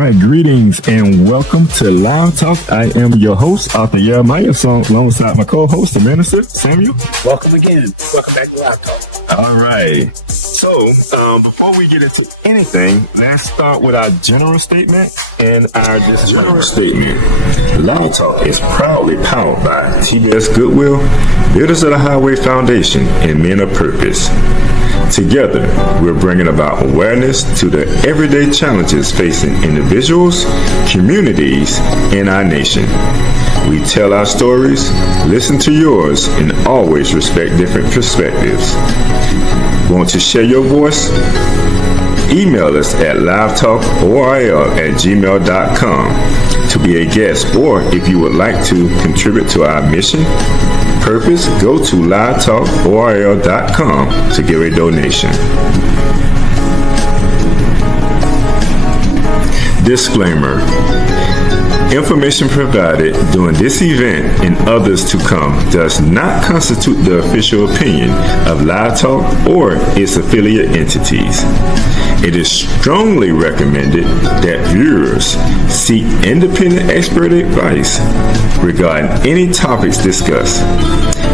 right, greetings and welcome to Live Talk. I am your host, Arthur Jeremiah, alongside my co-host, the minister, Samuel. Welcome again. Welcome back to Live Talk. All right. So, before we get into anything, let's start with our general statement and our disclaimer statement. Live Talk is proudly powered by TBS Goodwill, Builders of the Highway Foundation, and Men of Purpose. Together, we're bringing about awareness to the everyday challenges facing individuals, communities, and our nation. We tell our stories, listen to yours, and always respect different perspectives. Want to share your voice? Email us at livetalkorl@gmail.com to be a guest, or if you would like to contribute to our mission, purpose, go to livetalkorl.com to give a donation. Disclaimer. Information provided during this event and others to come does not constitute the official opinion of Live Talk or its affiliate entities. It is strongly recommended that viewers seek independent expert advice regarding any topics discussed,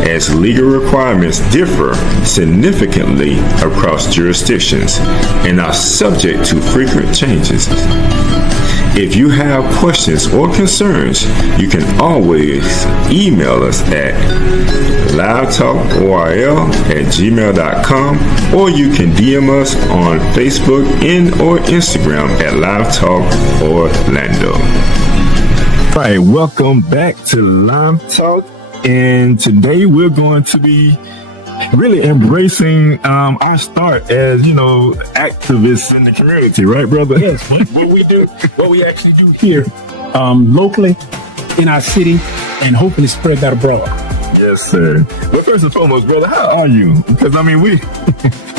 as legal requirements differ significantly across jurisdictions and are subject to frequent changes. If you have questions or concerns, you can always email us at livetalkorl@gmail.com, or you can DM us on Facebook and or Instagram at Live Talk Orlando. All right, welcome back to Live Talk, and today we're going to be really embracing our start as, activists in the community, right, brother? Yes, what we do, what we actually do here, locally, in our city, and hopefully spread that abroad. Yes, sir. Well, first and foremost, brother, how are you? Because,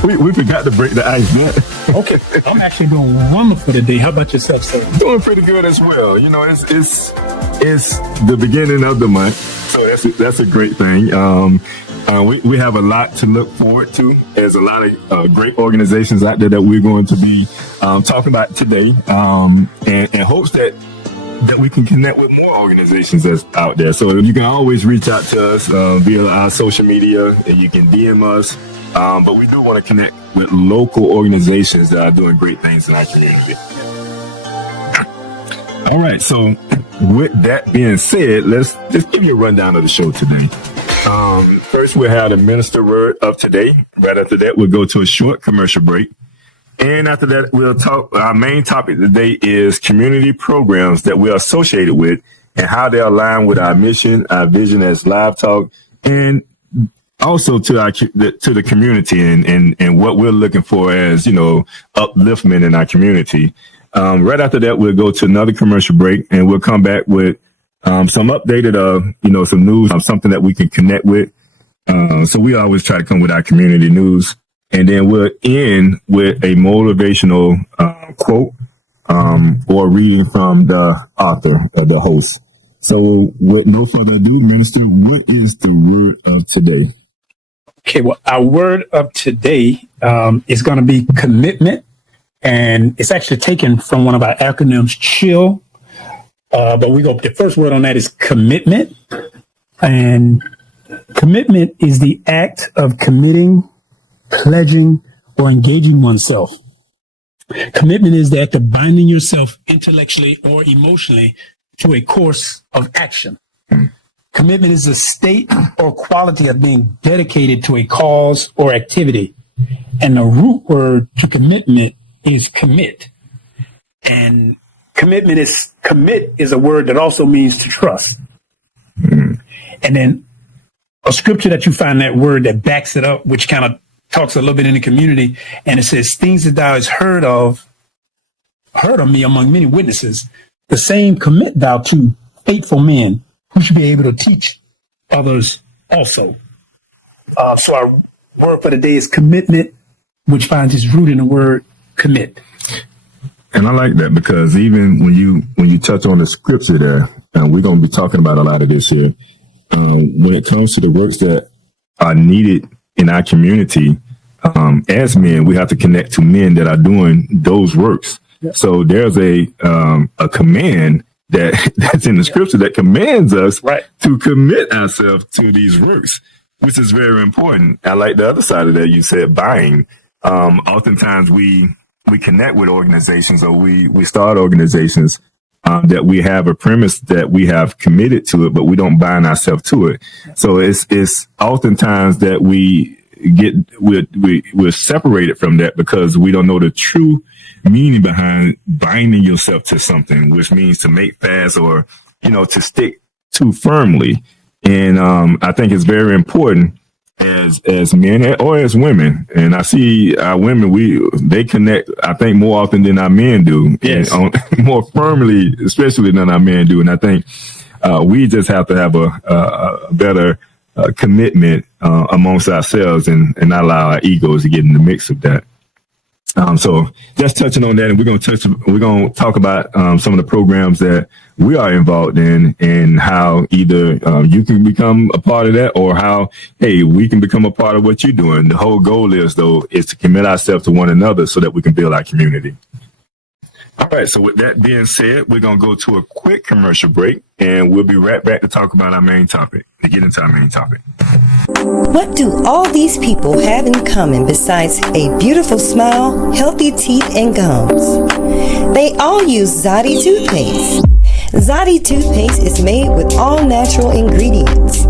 we forgot to break the ice yet. Okay, I'm actually doing wonderful today. How about yourself, sir? Doing pretty good as well. It's the beginning of the month, so that's a great thing. We have a lot to look forward to. There's a lot of great organizations out there that we're going to be talking about today, and hopes that we can connect with more organizations that's out there. So you can always reach out to us via our social media, and you can DM us. But we do want to connect with local organizations that are doing great things in our community. All right. So with that being said, let's just give you a rundown of the show today. First, we'll have the minister word of today. Right after that, we'll go to a short commercial break. And after that, we'll talk. Our main topic today is community programs that we're associated with and how they align with our mission, our vision as Live Talk, and also to the community and what we're looking for as, upliftment in our community. Right after that, we'll go to another commercial break, and we'll come back with some updated, some news, something that we can connect with. So we always try to come with our community news, and then we'll end with a motivational quote or reading from the author, the host. So with no further ado, Minister, what is the word of today? Okay, well, our word of today is going to be commitment, and it's actually taken from one of our acronyms, CHILL. But the first word on that is commitment. And commitment is the act of committing, pledging, or engaging oneself. Commitment is the act of binding yourself intellectually or emotionally to a course of action. Commitment is a state or quality of being dedicated to a cause or activity. And the root word to commitment is commit. And commit is a word that also means to trust. And then a scripture that you find that word that backs it up, which kind of talks a little bit in the community, and it says, things that thou hast heard of me among many witnesses, the same commit thou to faithful men who should be able to teach others also. So our word for the day is commitment, which finds its root in the word commit. And I like that because even when you touch on the scripture there, and we're going to be talking about a lot of this here, when it comes to the works that are needed in our community, as men, we have to connect to men that are doing those works. So there's a command that's in the scripture that commands us to commit ourselves to these works, which is very important. I like the other side of that. You said buying. Oftentimes we connect with organizations, or we start organizations that we have a premise that we have committed to it, but we don't bind ourselves to it. So it's oftentimes that we're separated from that because we don't know the true meaning behind binding yourself to something, which means to make fast or, to stick too firmly. And I think it's very important as men or as women. And I see our women, they connect, I think, more often than our men do. Yes. And more firmly, especially than our men do. And I think we just have to have a better commitment amongst ourselves and not allow our egos to get in the mix of that. So just touching on that, and we're going to talk about some of the programs that we are involved in, and how either you can become a part of that, or how, hey, we can become a part of what you're doing. The whole goal is to commit ourselves to one another so that we can build our community. All right. So with that being said, we're going to go to a quick commercial break, and we'll be right back to talk about our main topic, to get into our main topic. What do all these people have in common besides a beautiful smile, healthy teeth, and gums? They all use Zadi toothpaste. Zadi toothpaste is made with all natural ingredients.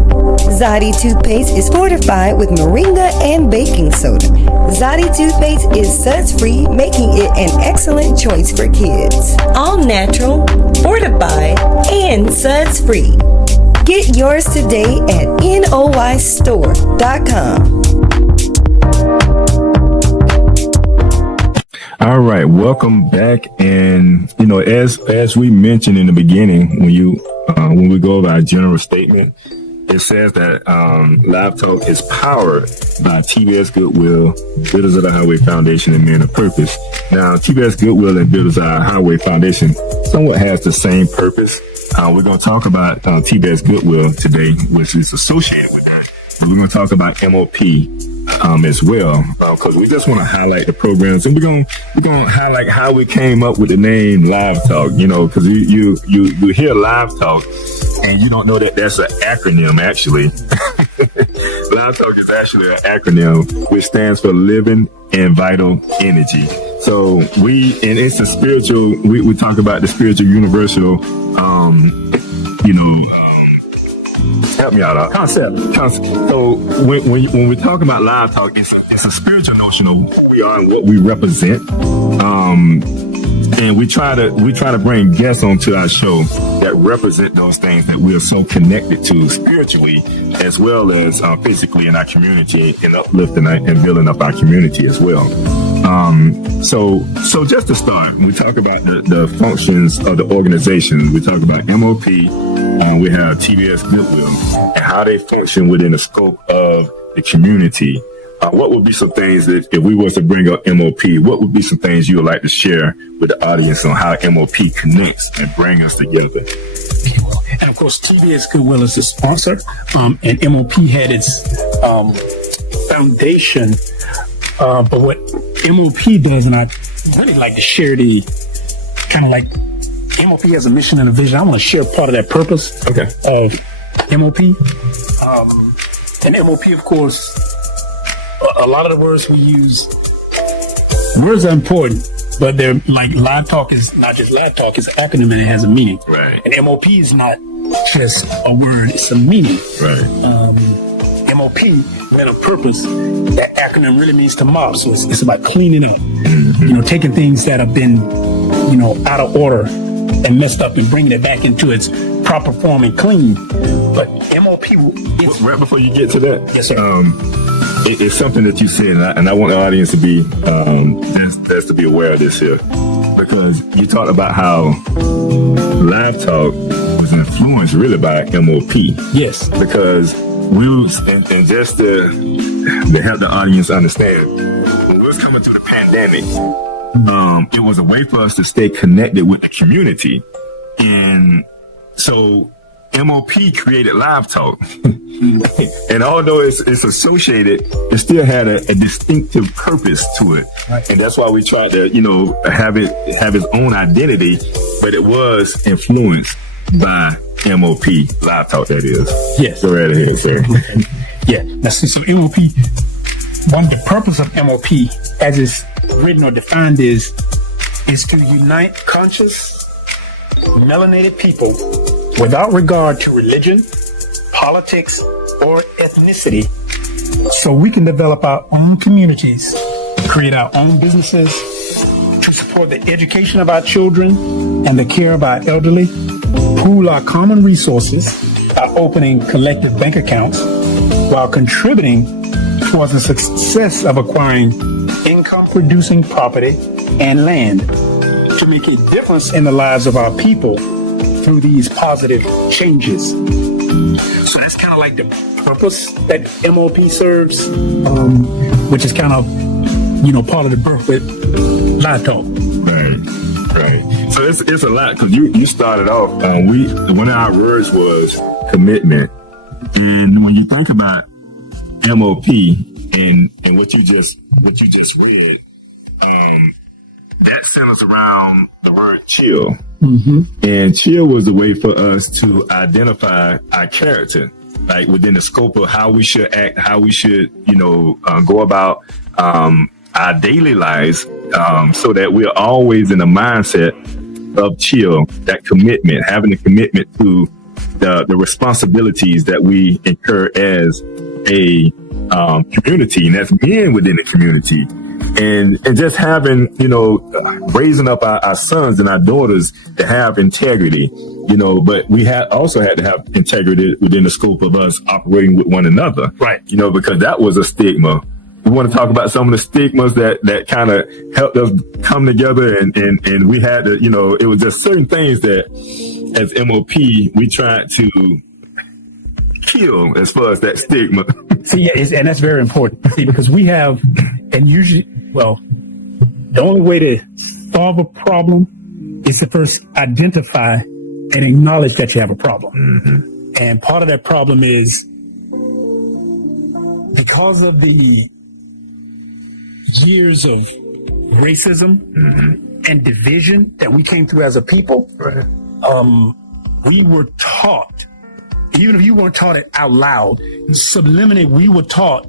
Zadi toothpaste is fortified with moringa and baking soda. Zadi toothpaste is suds-free, making it an excellent choice for kids. All natural, fortified, and suds-free. Get yours today at noistore.com. All right, welcome back. And as we mentioned in the beginning, when we go over our general statement, it says that Live Talk is powered by TBS Goodwill, Builders of the Highway Foundation, and Men of Purpose. Now, TBS Goodwill and Builders of the Highway Foundation somewhat has the same purpose. We're going to talk about TBS Goodwill today, which is associated with that. But we're going to talk about MOP as well, because we just want to highlight the programs, and we're going to highlight how we came up with the name Live Talk. Because you hear Live Talk, and you don't know that that's an acronym. Actually, Live Talk is actually an acronym which stands for Living and Vital Energy. So it's a spiritual. We talk about the spiritual universal. Help me out. Concept. So when we talk about Live Talk, it's a spiritual notion of who we are and what we represent. And we try to bring guests onto our show that represent those things that we are so connected to spiritually, as well as physically in our community, and uplifting and building up our community as well. So just to start, we talk about the functions of the organization. We talk about MOP. We have TBS Goodwill and how they function within the scope of the community. What would be some things that, if we was to bring up MOP, what would be some things you would like to share with the audience on how MOP connects and bring us together? And of course, TBS Goodwill is the sponsor, and MOP had its foundation. But what MOP does, and I really like to share the kind of like MOP has a mission and a vision. I want to share part of that purpose of MOP. And MOP, of course, a lot of the words we use, words are important, but they're like Live Talk is not just Live Talk, it's an acronym and it has a meaning. Right. And MOP is not just a word, it's a meaning. Right. MOP, Men of Purpose, that acronym really means to mop. So it's about cleaning up, taking things that have been, out of order and messed up and bringing it back into its proper form and clean. But MOP is... Right before you get to that, yes, sir. It's something that you said, and I want the audience to be to be aware of this here, because you talked about how Live Talk was influenced really by MOP. Yes, because and just to help the audience understand, when we was coming through the pandemic, it was a way for us to stay connected with the community, and so MOP created Live Talk. And although it's associated, it still had a distinctive purpose to it. Right. And that's why we tried to, have its own identity, but it was influenced by MOP, Live Talk, that is. Yes. Go right ahead, sir. Yeah. Now, so MOP, the purpose of MOP, as it's written or defined, is to unite conscious, melanated people without regard to religion, politics, or ethnicity, so we can develop our own communities, create our own businesses, to support the education of our children and the care of our elderly, pool our common resources by opening collective bank accounts, while contributing towards the success of acquiring income-producing property and land to make a difference in the lives of our people through these positive changes. So that's kind of like the purpose that MOP serves, which is kind of, part of the birth with Live Talk. Right. So it's a lot, because you started off, one of our words was commitment. And when you think about MOP and what you just read, that centers around the word chill. Mm-hmm. And chill was a way for us to identify our character, like within the scope of how we should act, how we should, go about our daily lives, so that we're always in the mindset of chill, that commitment, having a commitment to the responsibilities that we incur as a community, and that's being within the community. And just having, raising up our sons and our daughters to have integrity, but we also had to have integrity within the scope of us operating with one another. Right. Because that was a stigma. We want to talk about some of the stigmas that kind of helped us come together, and we had to, it was just certain things that as MOP, we tried to kill as far as that stigma. See, yeah, and that's very important. See, because we have, and usually, the only way to solve a problem is to first identify and acknowledge that you have a problem. Mm-hmm. And part of that problem is because of the years of racism and division that we came through as a people. Right. We were taught, even if you weren't taught it out loud, subliminally, we were taught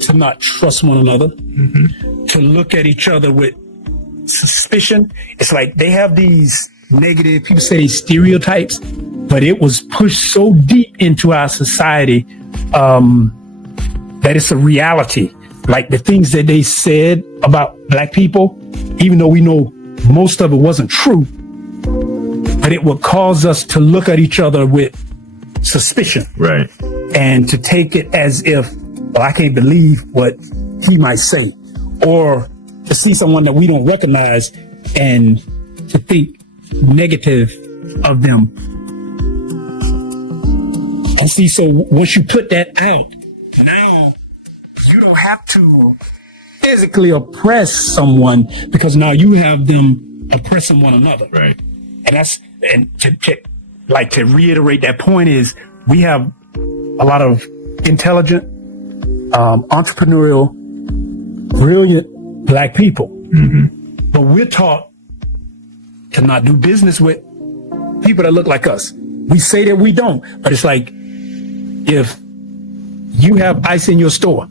to not trust one another, to look at each other with suspicion. It's like they have these negative, people say these stereotypes, but it was pushed so deep into our society that it's a reality. Like the things that they said about Black people, even though we know most of it wasn't true, but it would cause us to look at each other with suspicion. Right. And to take it as if, I can't believe what he might say. Or to see someone that we don't recognize and to think negative of them. And see, so once you put that out, now you don't have to physically oppress someone, because now you have them oppressing one another. Right. And to reiterate that point is, we have a lot of intelligent, entrepreneurial, brilliant Black people, but we're taught to not do business with people that look like us. We say that we don't, but it's like, if you have ice in your store,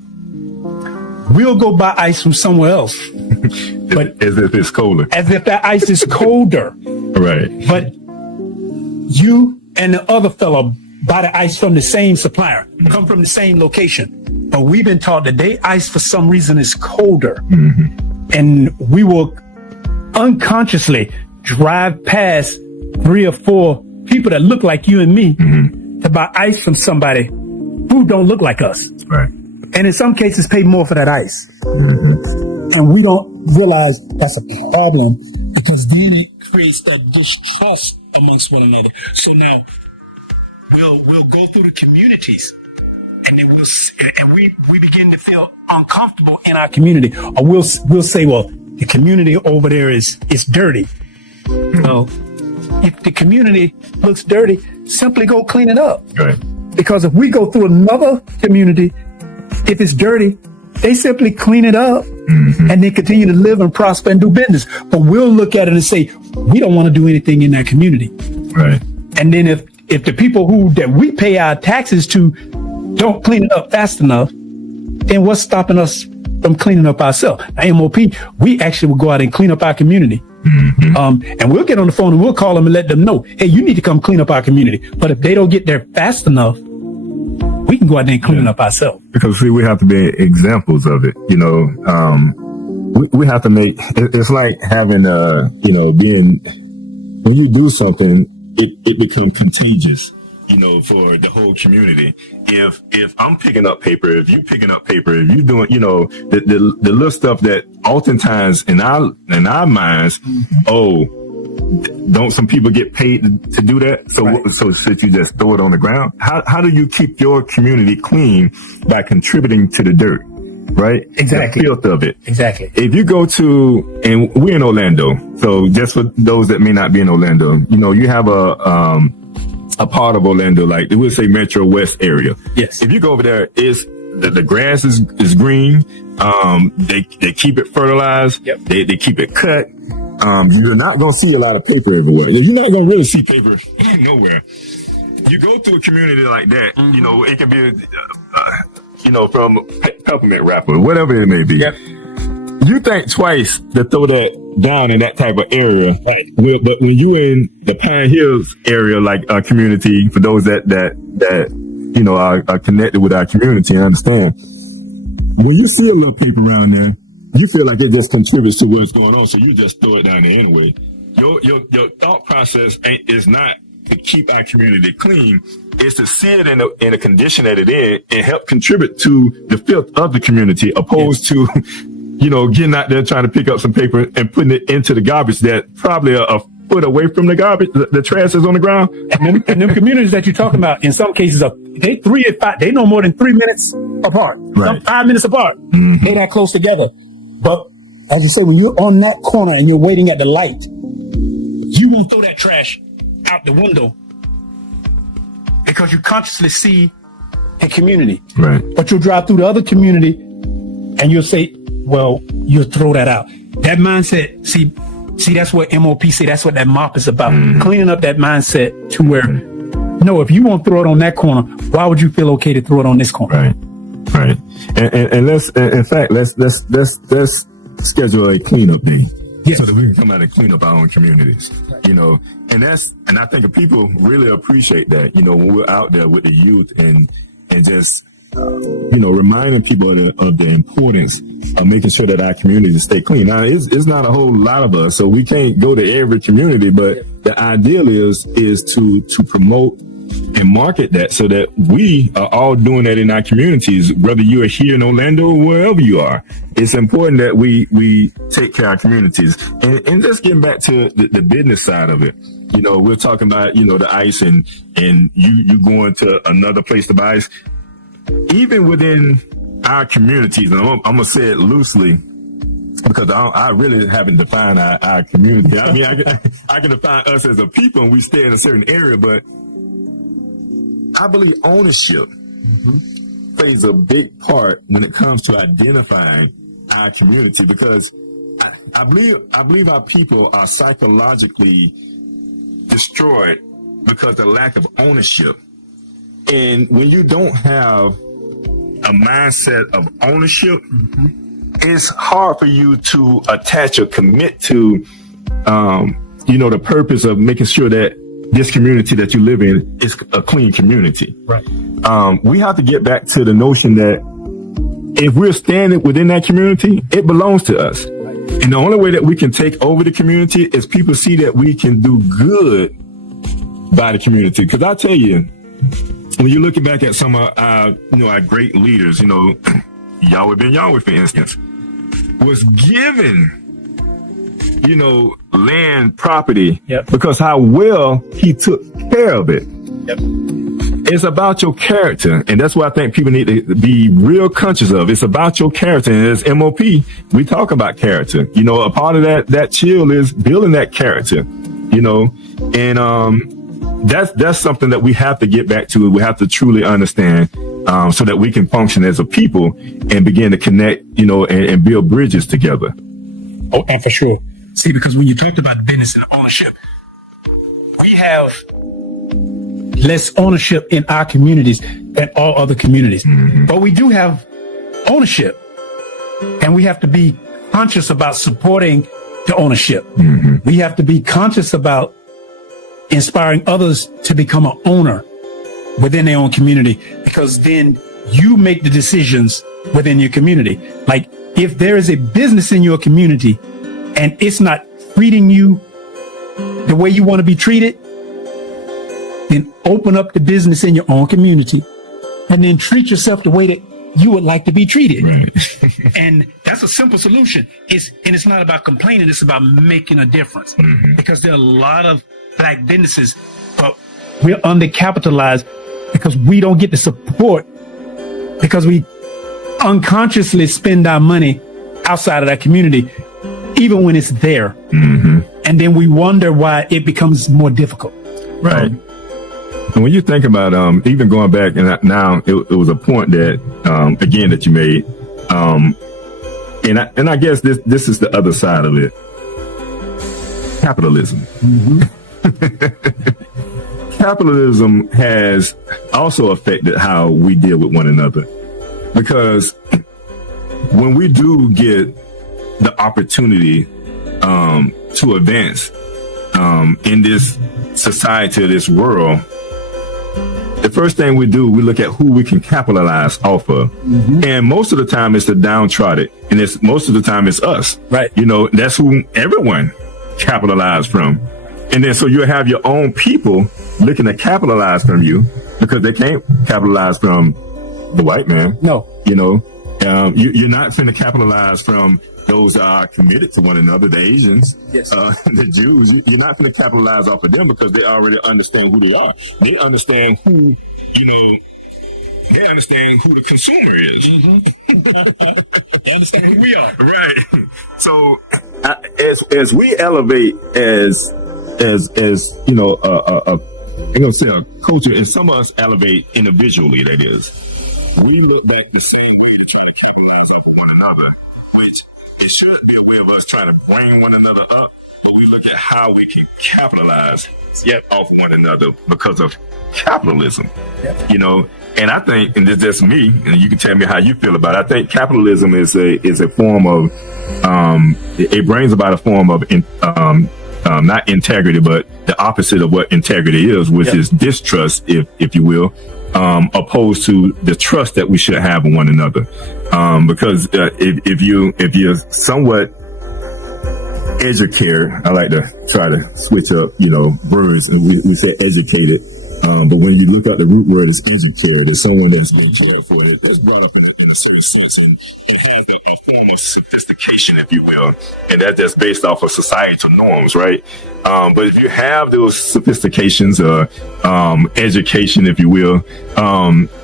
we'll go buy ice from somewhere else. But as if it's colder. As if that ice is colder. Right. But you and the other fellow buy the ice from the same supplier, come from the same location. But we've been taught that their ice for some reason is colder. And we will unconsciously drive past 3 or 4 people that look like you and me to buy ice from somebody who don't look like us. Right. And in some cases pay more for that ice. And we don't realize that's a problem, because then it creates that distrust amongst one another. So now we'll go through the communities, and then we begin to feel uncomfortable in our community, or we'll say, well, the community over there is dirty. Well, if the community looks dirty, simply go clean it up. Right. Because if we go through another community, if it's dirty, they simply clean it up and they continue to live and prosper and do business. But we'll look at it and say, we don't want to do anything in that community. Right. And then if the people that we pay our taxes to don't clean it up fast enough, then what's stopping us from cleaning up ourselves? MOP, we actually will go out and clean up our community. And we'll get on the phone and we'll call them and let them know, hey, you need to come clean up our community. But if they don't get there fast enough, we can go out there and clean it up ourselves. Because see, we have to be examples of it. We have to make, it's like having, being, when you do something, it becomes contagious, for the whole community. If I'm picking up paper, if you picking up paper, if you doing, the little stuff that oftentimes in our minds, don't some people get paid to do that? So, right. so you just throw it on the ground? How do you keep your community clean by contributing to the dirt? Right? Exactly. The filth of it. Exactly. If you go to, and we're in Orlando, so just for those that may not be in Orlando, you have a part of Orlando, like they would say Metro West area. Yes. If you go over there, the grass is green. They keep it fertilized. Yep. They keep it cut. You're not going to see a lot of paper everywhere. You're not going to really see paper nowhere. You go to a community like that, it can be, from peppermint wrapper, whatever it may be. Yep. You think twice to throw that down in that type of area. Right. But when you in the Pine Hills area, like a community, for those that are connected with our community and understand, when you see a little paper around there, you feel like it just contributes to what's going on, so you just throw it down there anyway. Your thought process is not to keep our community clean, is to see it in a condition that it is, and help contribute to the filth of the community, opposed to, getting out there trying to pick up some paper and putting it into the garbage that probably a foot away from the garbage, the trash is on the ground. And them communities that you're talking about, in some cases, they no more than 3 minutes apart, Right. 5 minutes apart. They're that close together. But as you say, when you're on that corner and you're waiting at the light, you won't throw that trash out the window because you consciously see a community. Right. But you'll drive through the other community and you'll say, well, you'll throw that out. That mindset, see, that's what MOP say, that's what that MOP is about. Cleaning up that mindset to where, no, if you won't throw it on that corner, why would you feel okay to throw it on this corner? Right. And let's schedule a cleanup day. Yes. So that we can come out and clean up our own communities, and I think people really appreciate that, when we're out there with the youth and just, reminding people of the importance of making sure that our communities stay clean. Now, it's not a whole lot of us, so we can't go to every community, but the ideal is to promote and market that so that we are all doing that in our communities, whether you are here in Orlando or wherever you are. It's important that we take care of our communities. And just getting back to the business side of it, we're talking about, the ice and you going to another place to buy ice. Even within our communities, and I'm going to say it loosely, because I really haven't defined our community. I mean, I can define us as a people and we stay in a certain area, but I believe ownership plays a big part when it comes to identifying our community, because I believe our people are psychologically destroyed because of lack of ownership. And when you don't have a mindset of ownership, it's hard for you to attach or commit to, the purpose of making sure that this community that you live in is a clean community. Right. We have to get back to the notion that if we're standing within that community, it belongs to us. Right. And the only way that we can take over the community is people see that we can do good by the community. Because I tell you, when you're looking back at some of our great leaders, Yahweh Ben Yahweh, for instance, was given, land, property, because how well he took care of it. Yep. It's about your character. And that's what I think people need to be real conscious of. It's about your character. And as MOP, we talk about character. A part of that chill is building that character. you know, and that's something that we have to get back to. We have to truly understand, so that we can function as a people and begin to connect, you know, and build bridges together. Oh, and for sure. See, because when you talked about business and ownership, we have less ownership in our communities than all other communities. Mm-hmm. But we do have ownership, and we have to be conscious about supporting the ownership. Mm-hmm. We have to be conscious about inspiring others to become an owner within their own community, because then you make the decisions within your community. Like, if there is a business in your community and it's not treating you the way you want to be treated, then open up the business in your own community and then treat yourself the way that you would like to be treated. Right. And that's a simple solution. It's not about complaining. It's about making a difference. Mm-hmm. Because there are a lot of Black businesses, but we're undercapitalized because we don't get the support, because we unconsciously spend our money outside of that community, even when it's there. Mm-hmm. And then we wonder why it becomes more difficult. Right. And when you think about even going back, and now it was a point that again that you made, and I guess this is the other side of it. Capitalism. Mm-hmm. Capitalism has also affected how we deal with one another, because when we do get the opportunity to advance in this society, this world, the first thing we do, we look at who we can capitalize off of. Mm-hmm. And most of the time it's the downtrodden, and most of the time it's us. Right. You know, that's who everyone capitalize from. And then so you have your own people looking to capitalize from you, because they can't capitalize from the white man. No. You know, you're not going to capitalize from those that are committed to one another, the Asians, yes. The Jews. You're not going to capitalize off of them, because they already understand who they are. They understand who, you know, they understand who the consumer is. Mm-hmm. They understand who we are. Right. So as we elevate as you know, I'm going to say a culture, and some of us elevate individually, that is, we look back the same way to try to capitalize on one another, which it should be a way of us trying to bring one another up, but we look at how we can capitalize off one another because of capitalism. Yep. You know, and I think, and this is just me, and you can tell me how you feel about it, I think capitalism is a form of, it brings about a form of, not integrity, but the opposite of what integrity is, which is distrust, if you will, opposed to the trust that we should have in one another. Because if you're somewhat educated, I like to try to switch up, you know, words, and we say educated. But when you look at the root word, it's educated. It's someone that's been cared for, that's brought up in a certain sense, and it has a form of sophistication, if you will, and that's based off of societal norms, right? But if you have those sophistications or education, if you will,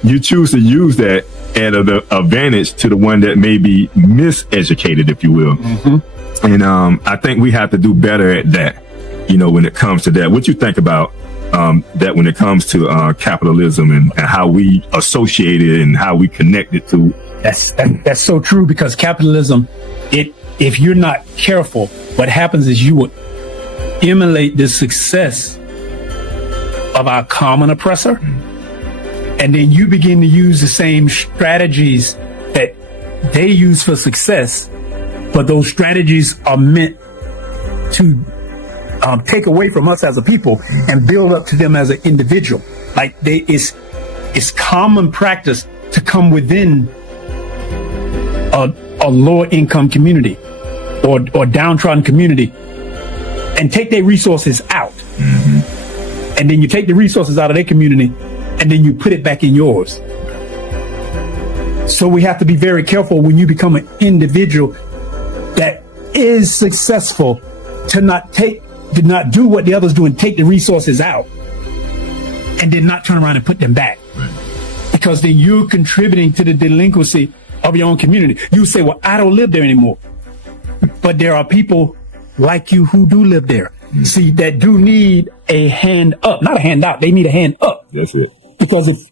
you choose to use that at an advantage to the one that may be miseducated, if you will. Mm-hmm. And I think we have to do better at that, you know, when it comes to that. What you think about that when it comes to capitalism and how we associate it and how we connect it to? That's so true, because capitalism, if you're not careful, what happens is you will emulate the success of our common oppressor, and then you begin to use the same strategies that they use for success, but those strategies are meant to take away from us as a people and build up to them as an individual. Like it's common practice to come within a lower income community or downtrodden community and take their resources out. Mm-hmm. And then you take the resources out of their community and then you put it back in yours. So we have to be very careful when you become an individual that is successful to not do what the others do and take the resources out and then not turn around and put them back. Right. Because then you're contributing to the delinquency of your own community. You say, well, I don't live there anymore. But there are people like you who do live there. see, that do need a hand up, not a hand out. They need a hand up. That's it. Because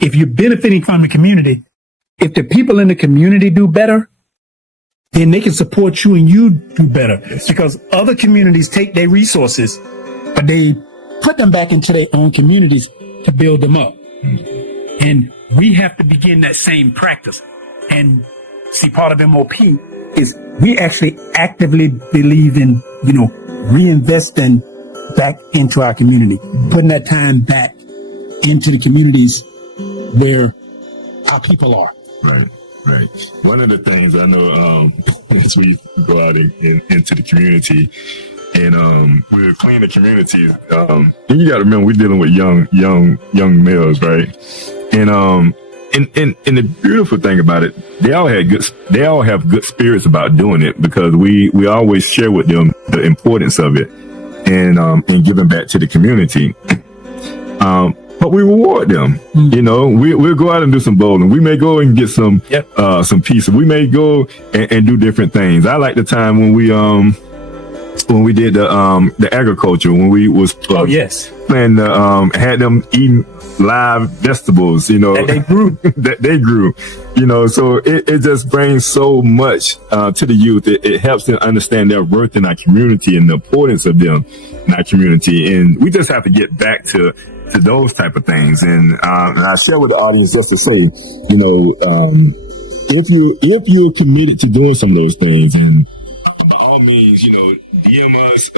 if you're benefiting from the community, if the people in the community do better, then they can support you and you do better. Because other communities take their resources, but they put them back into their own communities to build them up. And we have to begin that same practice. And see, part of MOP is we actually actively believe in, reinvesting back into our community, putting that time back into the communities where our people are. Right. One of the things I know as we go out into the community and we clean the community, and you got to remember we're dealing with young males, right? And the beautiful thing about it, they all have good spirits about doing it, because we always share with them the importance of it and giving back to the community. But we reward them. We'll go out and do some bowling. We may go and get some pizza. We may go and do different things. I like the time when we did the agriculture, when we was playing had them eating live vegetables, that they grew. that they grew, so it just brings so much to the youth. It helps them understand their worth in our community and the importance of them in our community. And we just have to get back to those type of things. And I share with the audience just to say, if you're committed to doing some of those things, and by all means, DM us,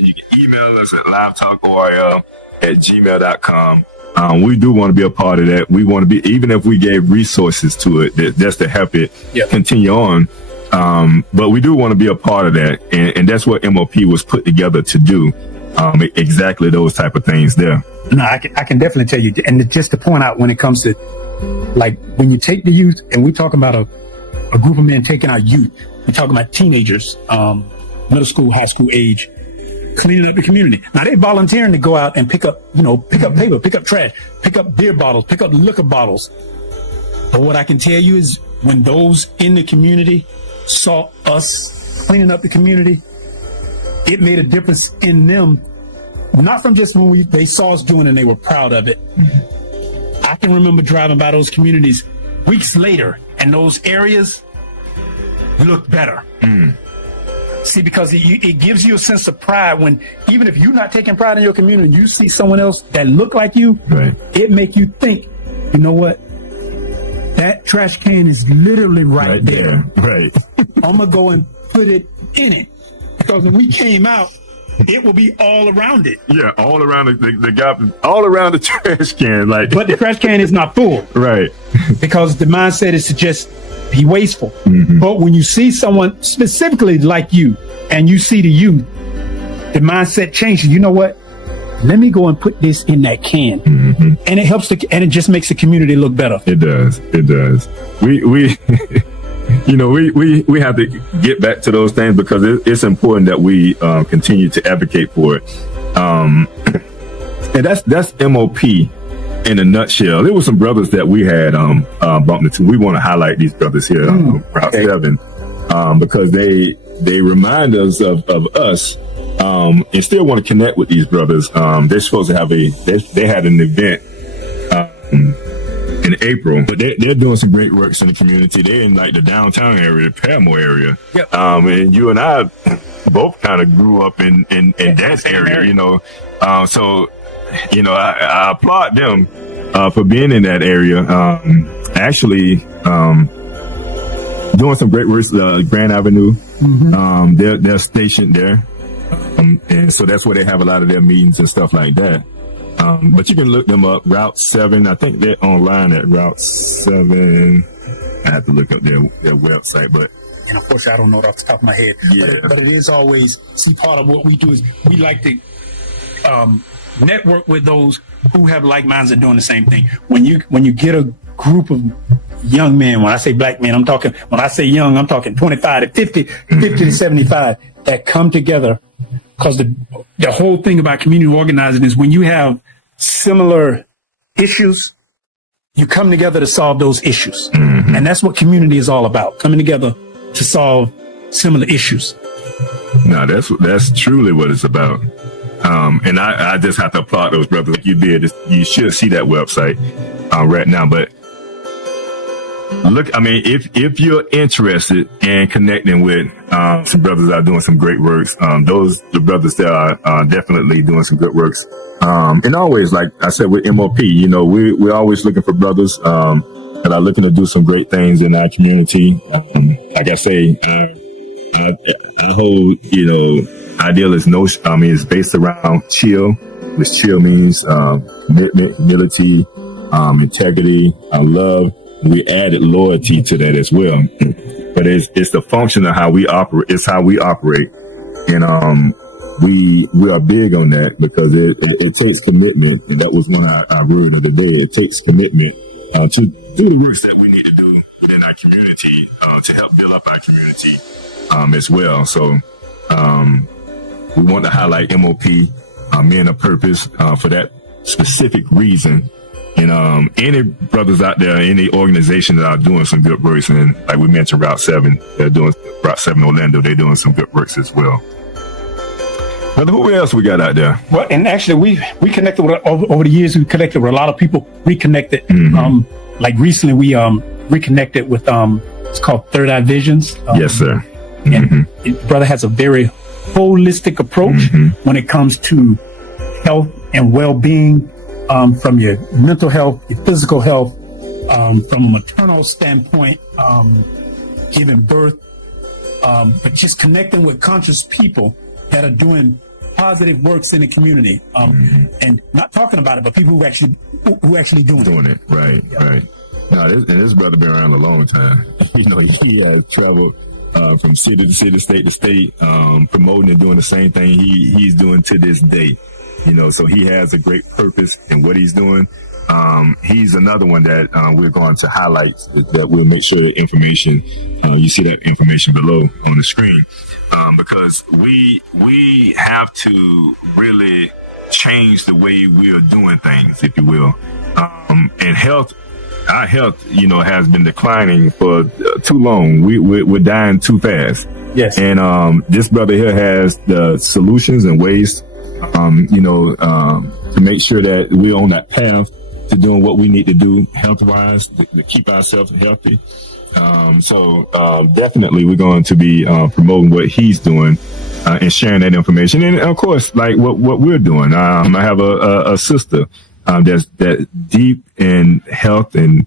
you can email us at livetalkorl@gmail.com. We do want to be a part of that. We want to be, even if we gave resources to it, that's to help it continue on. But we do want to be a part of that. And that's what MOP was put together to do. Exactly those type of things there. No, I can definitely tell you. And just to point out, when it comes to, like, when you take the youth, and we talk about a group of men taking our youth, we're talking about teenagers, middle school, high school age, cleaning up the community. Now, they're volunteering to go out and pick up paper, pick up trash, pick up beer bottles, pick up liquor bottles. But what I can tell you is, when those in the community saw us cleaning up the community, it made a difference in them. Not from just when they saw us doing it and they were proud of it. I can remember driving by those communities weeks later, and those areas looked better. See, because it gives you a sense of pride when, even if you're not taking pride in your community, you see someone else that look like you, it make you think, you know what? That trash can is literally right there. Right. I'm going to go and put it in it. Because when we came out, it will be all around it. Yeah, all around the gap, all around the trash can. But the trash can is not full. Right. Because the mindset is to just be wasteful. But when you see someone specifically like you, and you see the youth, the mindset changes. You know what? Let me go and put this in that can. And it helps and it just makes the community look better. It does. We we have to get back to those things, because it's important that we continue to advocate for it. And that's MOP in a nutshell. There were some brothers that we had bumped into. We want to highlight these brothers here, Route 7, because they remind us of us, and still want to connect with these brothers. They're supposed to have they had an event in April, but they're doing some great works in the community. They're in like the downtown area, the Paramore area. And you and I both kind of grew up in that area, so I applaud them for being in that area. Actually, doing some great works, Grand Avenue. They're stationed there, and so that's where they have a lot of their meetings and stuff like that. But you can look them up. Route 7, I think they're online at Route 7. I have to look up their website, but. And of course, I don't know it off the top of my head. But it is always, part of what we do is we like to network with those who have like minds that are doing the same thing. When you get a group of young men, when I say black men, when I say young, I'm talking 25 to 50, 50 to 75, that come together. Because the whole thing about community organizing is, when you have similar issues, you come together to solve those issues. And that's what community is all about, coming together to solve similar issues. No, that's truly what it's about. And I just have to applaud those brothers. Like you should see that website right now. But look, I mean, if you're interested in connecting with some brothers that are doing some great works, the brothers that are definitely doing some good works. And always, like I said, with MOP, we're always looking for brothers that are looking to do some great things in our community. Like I say, our whole, ideal is is based around chill, which chill means commitment, humility, integrity, love. We added loyalty to that as well. But it's the function of how we operate. It's how we operate, and we are big on that because it takes commitment, and that was one of our word of the day. It takes commitment to do the works that we need to do within our community to help build up our community as well. So we want to highlight MOP, Men of Purpose, for that specific reason. And any brothers out there, any organization that are doing some good works, and like we mentioned, Route 7, they're doing Route 7 Orlando, they're doing some good works as well. But who else we got out there? Well, and actually, we connected with, over the years. We connected with a lot of people. Reconnected. Like recently, we reconnected with it's called Third Eye Visions. Yes, sir. And brother has a very holistic approach when it comes to health and well-being, from your mental health, your physical health, from a maternal standpoint, giving birth, but just connecting with conscious people that are doing positive works in the community, and not talking about it, but people who actually doing it. Right, yeah. Right. Now, this brother been around a long time. He has traveled from city to city, state to state, promoting and doing the same thing he's doing to this day. So he has a great purpose in what he's doing. He's another one that we're going to highlight, that we'll make sure that information, you see that information below on the screen, because we have to really change the way we are doing things, if you will. And our health, has been declining for too long. We're dying too fast. Yes. And this brother here has the solutions and ways to make sure that we're on that path to doing what we need to do health-wise to keep ourselves healthy. So definitely we're going to be promoting what he's doing and sharing that information. And of course, like what we're doing. I have a sister that's deep in health and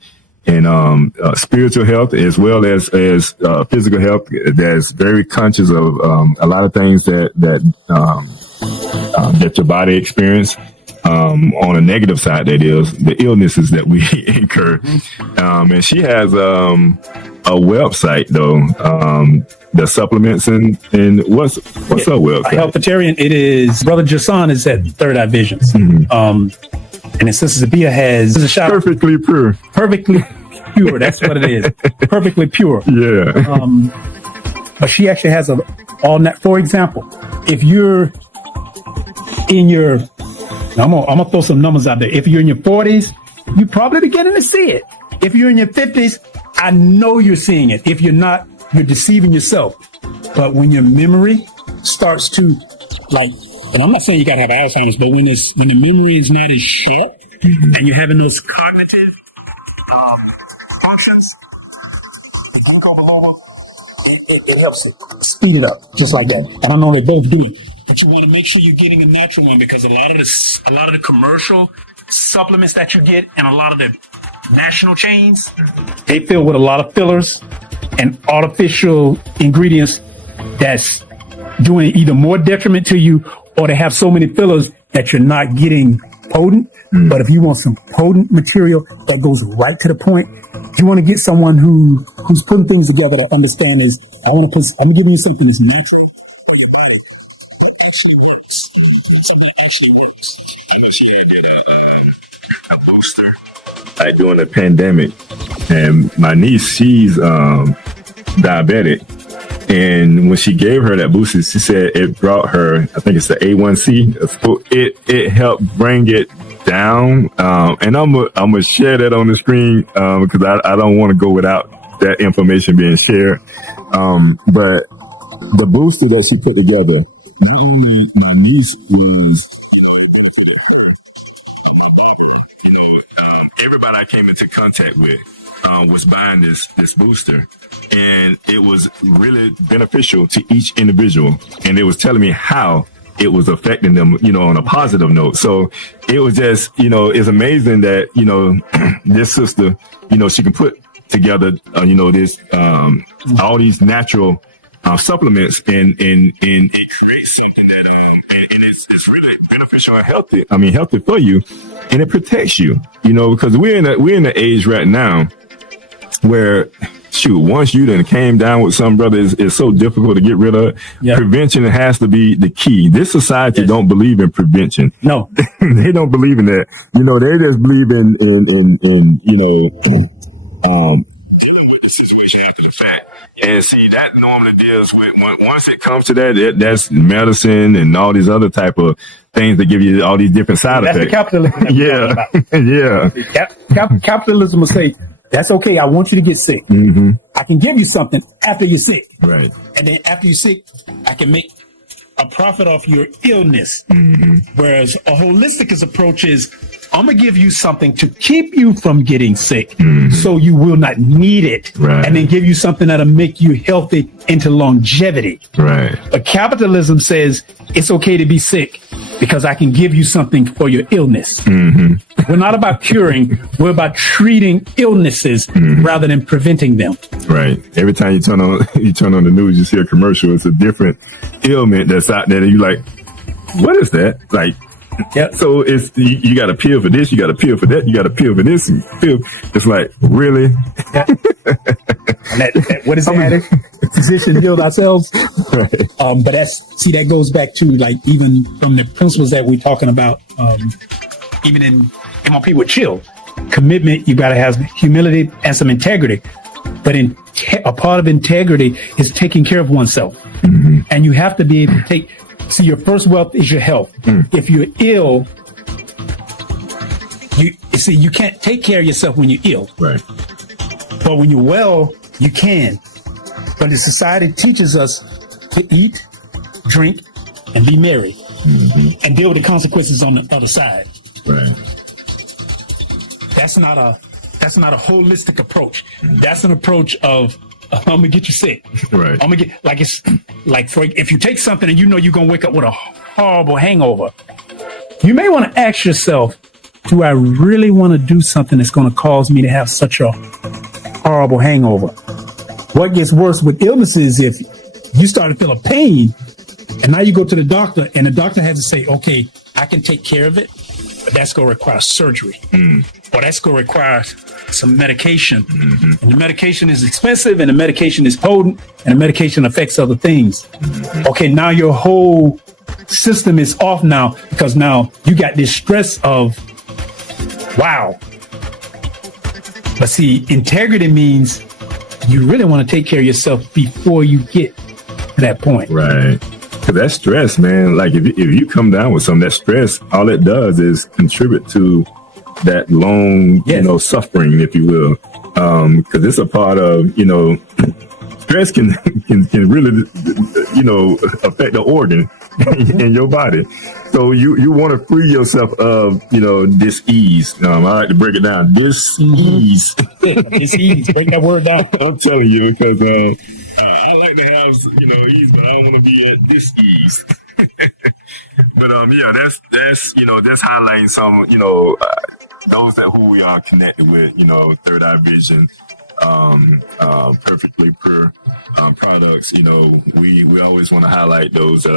spiritual health as well as physical health. That's very conscious of a lot of things that your body experience. On a negative side, that is the illnesses that we incur. And she has a website though, the supplements and what's her website? Healthitarian. It is Brother Jason is at Third Eye Visions. And his sister Zabia has a shop. Perfectly pure. Perfectly pure. That's what it is. Perfectly pure. Yeah. But she actually has for example, if you're in your, I'm gonna throw some numbers out there. If you're in your 40s, you're probably beginning to see it. If you're in your 50s, I know you're seeing it. If you're not, you're deceiving yourself. But when your memory starts to, and I'm not saying you gotta have Alzheimer's, but when the memory is not as sharp and you're having those cognitive functions, it helps it speed it up, just like that. And I know they both do it. But you want to make sure you're getting a natural one, because a lot of the commercial supplements that you get and a lot of the national chains, they fill with a lot of fillers and artificial ingredients that's doing either more detriment to you, or they have so many fillers that you're not getting potent. But if you want some potent material that goes right to the point, you want to get someone who's putting things together to understand is, I'm giving you something that's natural. Actually works. I know she had a booster like during the pandemic, and my niece, she's diabetic, and when she gave her that booster, she said it brought her, I think it's the A1C, it helped bring it down, and I'm gonna share that on the screen because I don't want to go without that information being shared, but the booster that she put together, not only my niece was, impressed with her, my barber, everybody I came into contact with was buying this booster, and it was really beneficial to each individual, and it was telling me how it was affecting them, on a positive note. So it was just, it's amazing that, this sister, she can put together, this, all these natural supplements, and it creates something that, and it's really beneficial and healthy. I mean, healthy for you, and it protects you, because we're in the age right now where, once you then came down with some, brother, it's so difficult to get rid of. Yep. Prevention has to be the key. This society don't believe in prevention. No, they don't believe in that. They just believe in dealing with the situation after the fact. And see, that normally deals with, once it comes to that, that's medicine and all these other type of things that give you all these different side effects. That's the capitalism. Yeah. Capitalism will say, that's okay. I want you to get sick. Mm-hmm. I can give you something after you're sick. Right. And then after you're sick, I can make a profit off your illness. Mm-hmm. Whereas a holistic approach is, I'm going to give you something to keep you from getting sick, so you will not need it. Right. And then give you something that'll make you healthy into longevity. Right. But capitalism says it's okay to be sick because I can give you something for your illness. Mm-hmm. We're not about curing. We're about treating illnesses rather than preventing them. Right. Every time you turn on the news, you see a commercial. It's a different ailment that's out there. And you're like, what is that? Like, Yep. So it's you got a pill for this, you got a pill for that, you got a pill for this pill. It's like, really? Yeah. And what is that? Physician healed ourselves. Right. But that goes back to, like, even from the principles that we're talking about, even in MLP with chill, commitment, you got to have humility and some integrity. But a part of integrity is taking care of oneself. Mm-hmm. And you have to be able to see, your first wealth is your health. If you're ill, you can't take care of yourself when you're ill. Right. But when you're well, you can. But the society teaches us to eat, drink, and be merry, and deal with the consequences on the other side. Right. That's not a holistic approach. That's an approach of, I'm gonna get you sick. Right. I'm gonna get, if you take something and you're gonna wake up with a horrible hangover, you may want to ask yourself, do I really want to do something that's going to cause me to have such a horrible hangover? What gets worse with illnesses, if you start to feel a pain and now you go to the doctor and the doctor has to say, okay, I can take care of it, but that's going to require surgery, or that's going to require some medication. And the medication is expensive, and the medication is potent, and the medication affects other things. Okay, now your whole system is off now, because now you got this stress of, wow. But see, integrity means you really want to take care of yourself before you get to that point. Right. Because that stress, man, like if you come down with some of that stress, all it does is contribute to that long, suffering, if you will. Because it's a part of, stress can really, affect the organ in your body. So you want to free yourself of, dis-ease. I like to break it down. Dis-ease. Dis-ease. Break that word down. I'm telling you, because I like to have, ease, but I don't want to be at dis-ease. But that's highlighting some, those that who we are connected with, Third Eye Vision, Perfectly Pure products. We always want to highlight those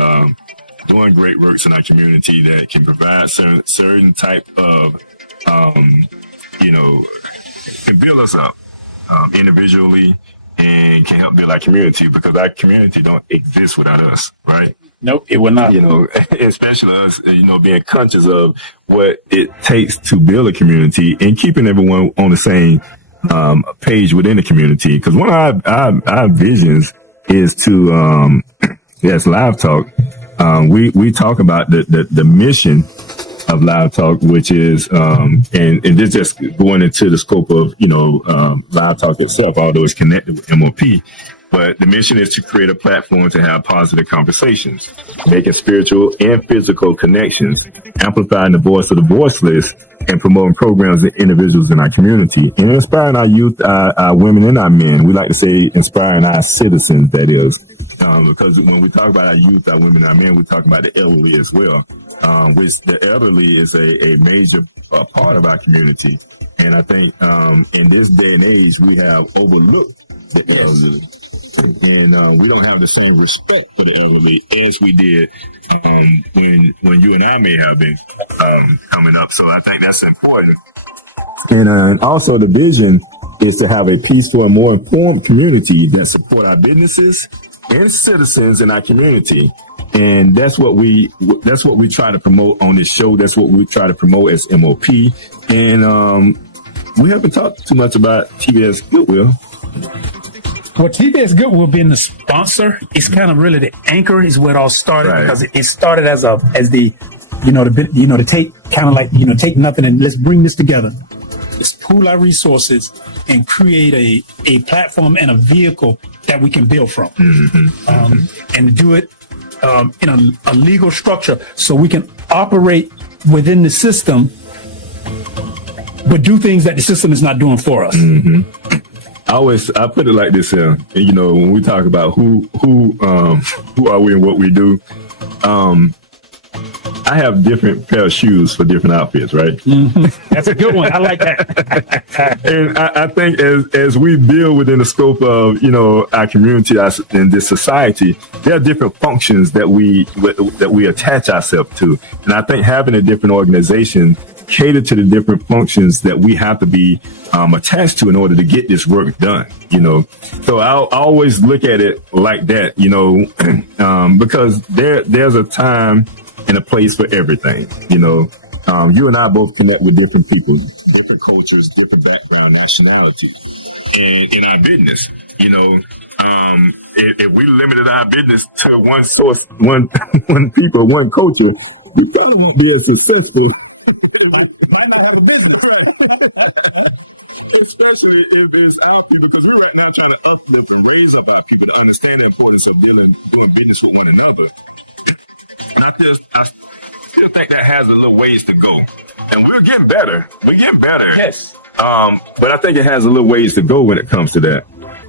doing great works in our community that can provide certain type of, can build us up individually and can help build our community, because our community don't exist without us, right? Nope, it will not. Especially us, being conscious of what it takes to build a community and keeping everyone on the same page within the community. Because one of our visions is to, Live Talk. We talk about the mission of Live Talk, which is, and this just going into the scope of, Live Talk itself, although it's connected with MOP. But the mission is to create a platform to have positive conversations, making spiritual and physical connections, amplifying the voice of the voiceless, and promoting programs and individuals in our community, and inspiring our youth, our women, and our men. We like to say inspiring our citizens, that is, because when we talk about our youth, our women, our men, we talk about the elderly as well, which the elderly is a major part of our community. And I think in this day and age, we have overlooked the elderly. And we don't have the same respect for the elderly as we did when you and I may have been coming up. So I think that's important. And also the vision is to have a peaceful and more informed community that support our businesses and citizens in our community. And that's what we try to promote on this show. That's what we try to promote as MOP. And we haven't talked too much about TBS Goodwill. Well, TBS Goodwill being the sponsor, it's kind of really the anchor is where it all started, right? Because it started as the to take kind of like, take nothing and let's bring this together. Let's pool our resources and create a platform and a vehicle that we can build from, and do it in a legal structure so we can operate within the system, but do things that the system is not doing for us. I put it like this here. When we talk about who are we and what we do, I have different pair of shoes for different outfits, right? That's a good one. I like that. And I think as we build within the scope of our community and this society, there are different functions that we attach ourselves to, and I think having a different organization cater to the different functions that we have to be attached to in order to get this work done, So I'll always look at it like that, because there's a time and a place for everything, You and I both connect with different people, different cultures, different background, nationality, and in our business, if we limited our business to one source, one people, one culture, we probably won't be as successful. Especially if it's our people, because we're right now trying to uplift and raise up our people to understand the importance of doing business with one another. And I still think that has a little ways to go. And we're getting better. Yes. But I think it has a little ways to go when it comes to that.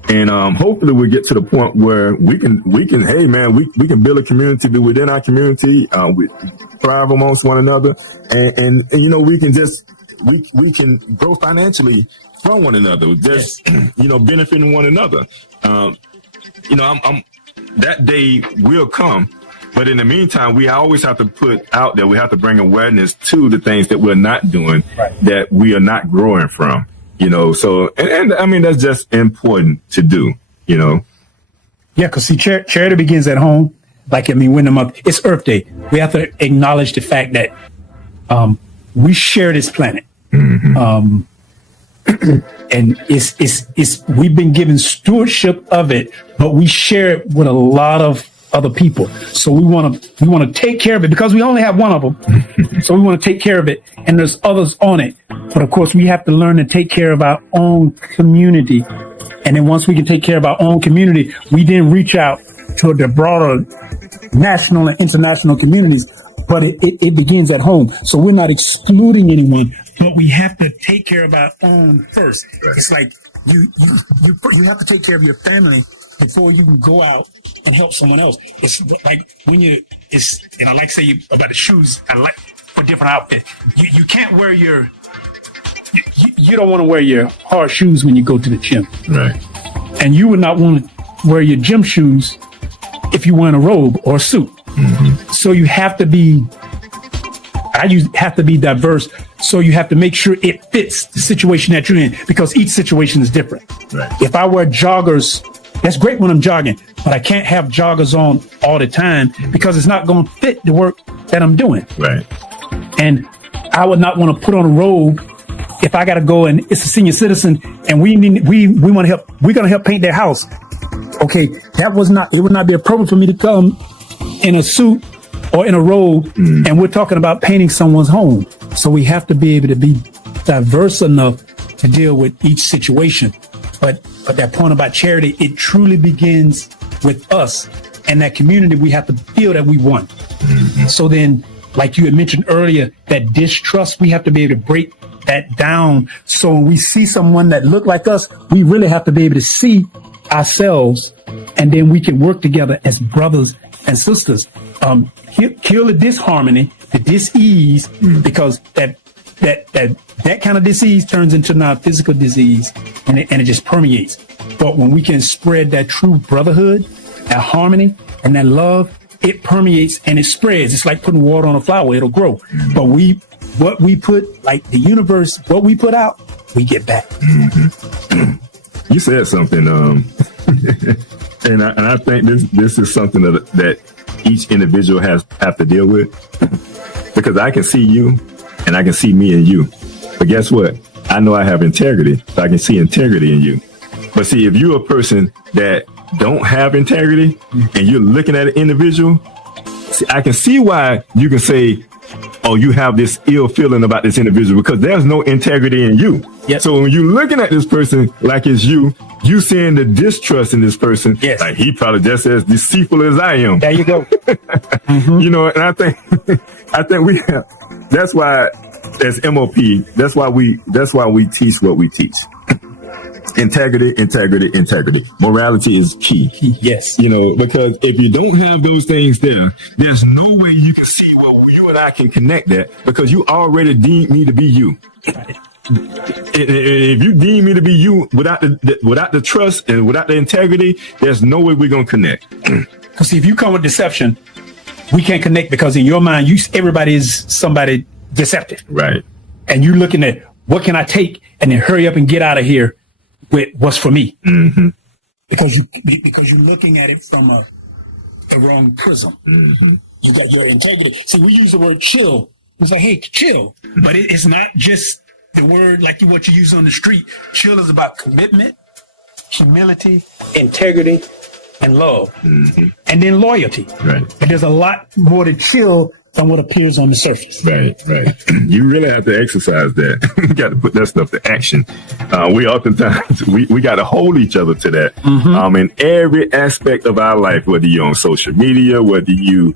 And hopefully we get to the point where we can, hey man, we can build a community within our community. We thrive amongst one another, and we can we can grow financially from one another, just benefiting one another. That day will come. But in the meantime, we always have to put out there, we have to bring awareness to the things that we're not doing, that we are not growing from, So, and I mean, that's just important to do, Yeah, because see, charity begins at home. When the month, it's Earth Day. We have to acknowledge the fact that we share this planet. And it's we've been given stewardship of it, but we share it with a lot of other people. So we want to take care of it because we only have one of them. So we want to take care of it, and there's others on it. But of course, we have to learn to take care of our own community. And then once we can take care of our own community, we then reach out to the broader national and international communities. But it begins at home. So we're not excluding anyone, but we have to take care of our own first. Right. It's like you have to take care of your family before you can go out and help someone else. It's like when and I like to say about the shoes, I like for different outfits. You can't wear you don't want to wear your hard shoes when you go to the gym. Right. And you would not want to wear your gym shoes if you're wearing a robe or a suit. So you have to be diverse. So you have to make sure it fits the situation that you're in, because each situation is different. Right. If I wear joggers, that's great when I'm jogging, but I can't have joggers on all the time because it's not going to fit the work that I'm doing. Right. And I would not want to put on a robe if I got to go and it's a senior citizen and we want to help. We're going to help paint their house. Okay, it would not be appropriate for me to come in a suit or in a robe and we're talking about painting someone's home. So we have to be able to be diverse enough to deal with each situation. But that point about charity, it truly begins with us and that community. We have to feel that we won. So then, like you had mentioned earlier, that distrust, we have to be able to break that down. So when we see someone that look like us, we really have to be able to see ourselves, and then we can work together as brothers and sisters. Kill the disharmony, the dis-ease, because that kind of disease turns into now physical disease, and it just permeates. But when we can spread that true brotherhood, that harmony, and that love, it permeates and it spreads. It's like putting water on a flower; it'll grow. But what we put, like the universe, what we put out, we get back. You said something, and I think this is something that each individual have to deal with, because I can see you and I can see me in you. But guess what? I know I have integrity, so I can see integrity in you. But see, if you're a person that don't have integrity and you're looking at an individual, see, I can see why you can say, oh, you have this ill feeling about this individual, because there's no integrity in you. Yep. So when you're looking at this person like it's you seeing the distrust in this person. Yes. Like he probably just as deceitful as I am. There you go. You know, and I think we have, that's why as MOP, that's why we teach what we teach. Integrity. Morality is key. Yes. You know, because if you don't have those things there, there's no way you can see, well, you and I can connect that, because you already deemed me to be you. Right. If you deem me to be you without the trust and without the integrity, there's no way we're going to connect. Because if you come with deception, we can't connect, because in your mind, everybody is somebody deceptive. Right. And you're looking at, what can I take? And then hurry up and get out of here with what's for me. Mm-hmm. Because you're looking at it from a wrong prism. Mm-hmm. You got your integrity. See, we use the word chill. It's like, hey, chill. But it's not just the word like what you use on the street. Chill is about commitment, humility, integrity, and love. Mm-hmm. And then loyalty. Right. But there's a lot more to chill than what appears on the surface. Right. You really have to exercise that. You got to put that stuff to action. We oftentimes, we got to hold each other to that. Mm-hmm. In every aspect of our life, whether you're on social media, whether you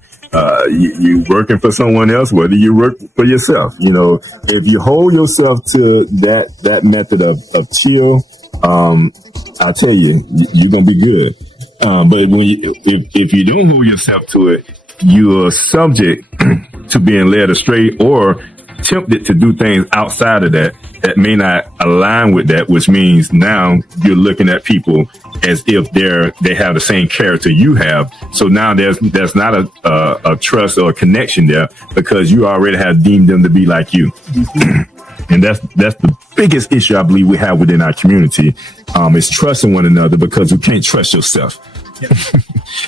working for someone else, whether you work for yourself, you know, if you hold yourself to that method of chill, I tell you, you're going to be good. But if you don't hold yourself to it, you are subject to being led astray or tempted to do things outside of that may not align with that, which means now you're looking at people as if they have the same character you have. So now there's not a trust or a connection there, because you already have deemed them to be like you. And that's the biggest issue I believe we have within our community, is trusting one another, because you can't trust yourself. Yep.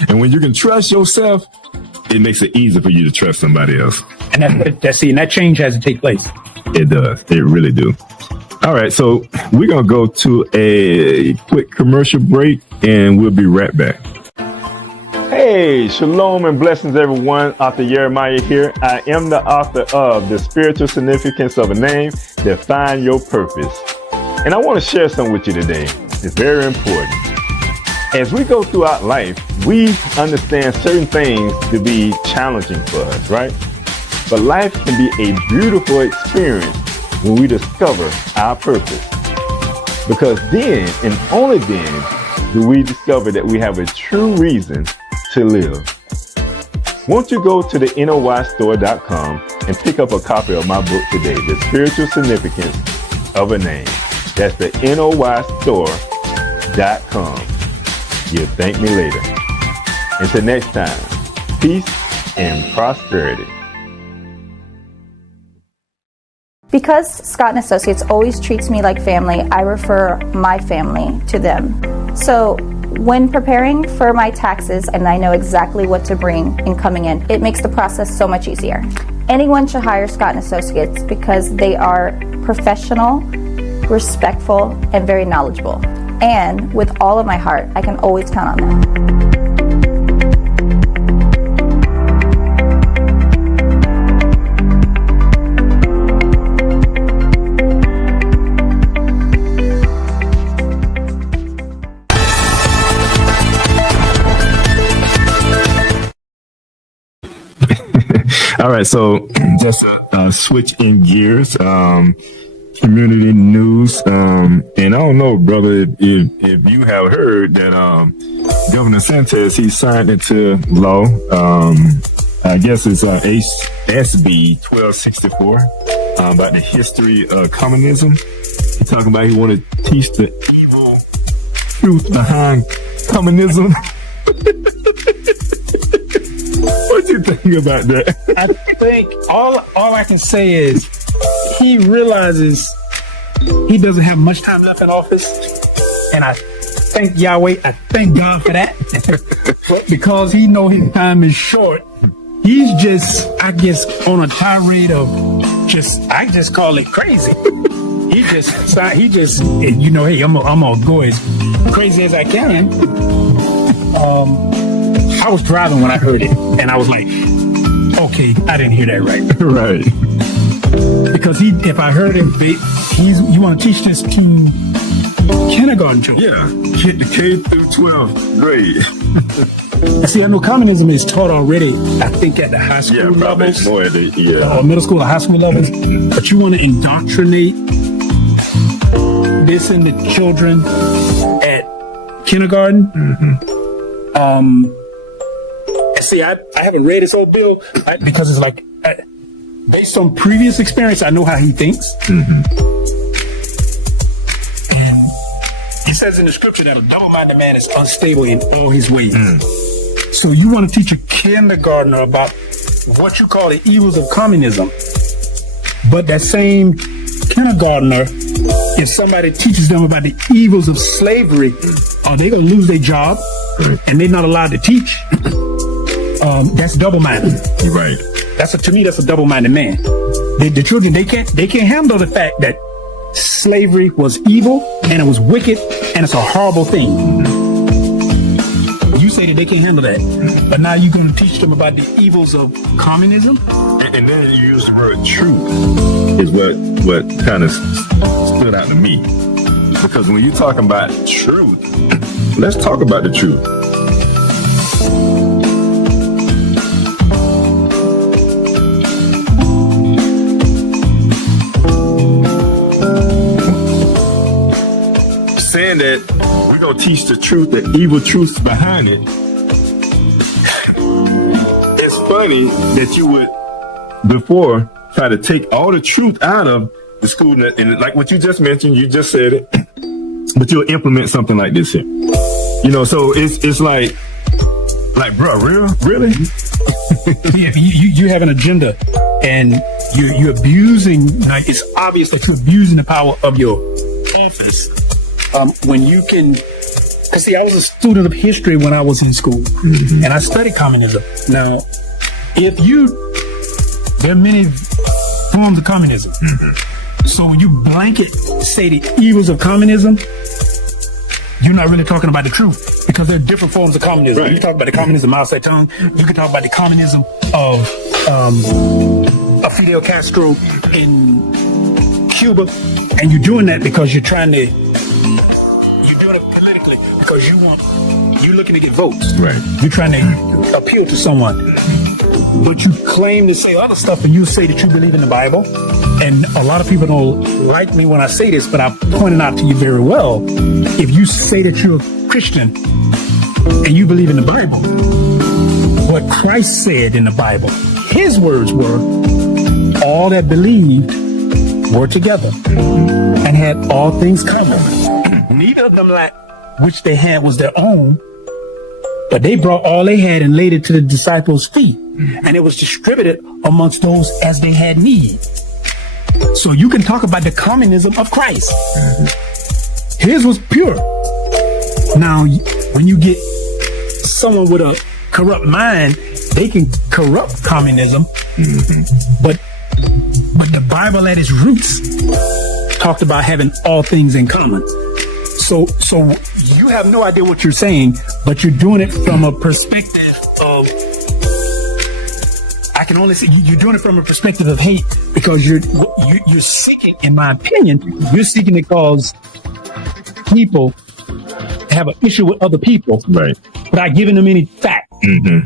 And when you can trust yourself, it makes it easier for you to trust somebody else. And that change has to take place. It does. It really do. All right. So we're going to go to a quick commercial break, and we'll be right back. Hey, shalom and blessings, everyone. Author Jeremiah here. I am the author of The Spiritual Significance of a Name, Define Your Purpose. And I want to share something with you today. It's very important. As we go throughout life, we understand certain things to be challenging for us, right? But life can be a beautiful experience when we discover our purpose. Because then, and only then, do we discover that we have a true reason to live. Won't you go to the NOYstore.com and pick up a copy of my book today, The Spiritual Significance of a Name. That's the NOYstore.com. You'll thank me later. Until next time, peace and prosperity. Because Scott & Associates always treats me like family, I refer my family to them. So when preparing for my taxes, and I know exactly what to bring in coming in, it makes the process so much easier. Anyone should hire Scott & Associates because they are professional, respectful, and very knowledgeable. And with all of my heart, I can always count on them. right, so just a switch in gears. Community news, and I don't know, brother, if you have heard that Governor Santos, he signed into law. I guess it's SB 1264 about the history of communism. He's talking about he want to teach the evil truth behind communism. What do you think about that? I think all I can say is he realizes he doesn't have much time left in office, and I thank Yahweh, I thank God for that. But because he know his time is short, he's just, I guess, on a tirade of I just call it crazy. He just, you know, hey, I'm gonna go as crazy as I can. I was driving when I heard it, and I was like, okay, I didn't hear that right. Right. Because if I heard him, you want to teach this to kindergarten children. Yeah, the K through 12th grade. See, I know communism is taught already, I think, at the high school levels. More at the, or middle school or high school levels. But you want to indoctrinate this in the children at kindergarten. See, I haven't read this whole bill because it's like, based on previous experience, I know how he thinks. And it says in the scripture that a double-minded man is unstable in all his ways. So you want to teach a kindergartner about what you call the evils of communism, but that same kindergartner, if somebody teaches them about the evils of slavery, are they going to lose their job and they're not allowed to teach? That's double-minded. Right. To me, that's a double-minded man. The children, they can't handle the fact that slavery was evil and it was wicked and it's a horrible thing. You say that they can't handle that, but now you're going to teach them about the evils of communism? And then you use the word truth is what kind of stood out to me. Because when you're talking about truth, let's talk about the truth. Saying that we're going to teach the truth, the evil truths behind it. It's funny that you would, before, try to take all the truth out of the school, and like what you just mentioned, you just said it, but you'll implement something like this here. You know, so it's like, bro, really? Yeah, you have an agenda, and you're abusing, like, it's obvious that you're abusing the power of your office. When you can, cause see, I was a student of history when I was in school, and I studied communism. Now, there are many forms of communism. So when you blanket say the evils of communism, you're not really talking about the truth, because there are different forms of communism. Right. You talk about the communism of Mao Zedong. You can talk about the communism of Fidel Castro in Cuba, and you're doing that because you're doing it politically because you're looking to get votes. Right. You're trying to appeal to someone, but you claim to say other stuff, and you say that you believe in the Bible. And a lot of people don't like me when I say this, but I pointed out to you very well. If you say that you're a Christian and you believe in the Bible, what Christ said in the Bible, his words were, all that believed were together and had all things common. Neither of them lacked which they had was their own, but they brought all they had and laid it to the disciples' feet, and it was distributed amongst those as they had need. So you can talk about the communism of Christ. His was pure. Now, when you get someone with a corrupt mind, they can corrupt communism, but the Bible at its roots talked about having all things in common. So you have no idea what you're saying, but you're doing it from a perspective of, I can only say you're doing it from a perspective of hate, because you're seeking, in my opinion, you're seeking to cause people to have an issue with other people, right, without giving them any fact.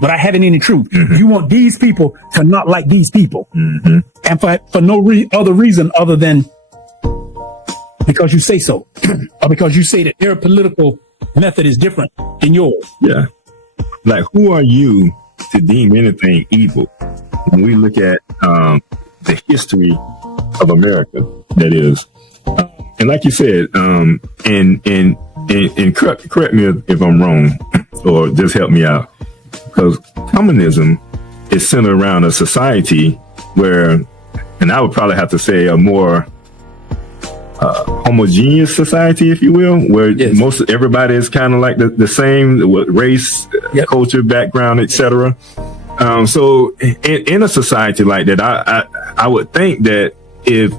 without having any truth. You want these people to not like these people. And for no other reason other than because you say so, or because you say that their political method is different than yours. Yeah. Like, who are you to deem anything evil? When we look at the history of America, that is. And like you said, and correct me if I'm wrong, or just help me out, because communism is centered around a society where, and I would probably have to say a more homogeneous society, if you will, where most everybody is kind of like the same race, culture, background, etc. So in a society like that, I would think that if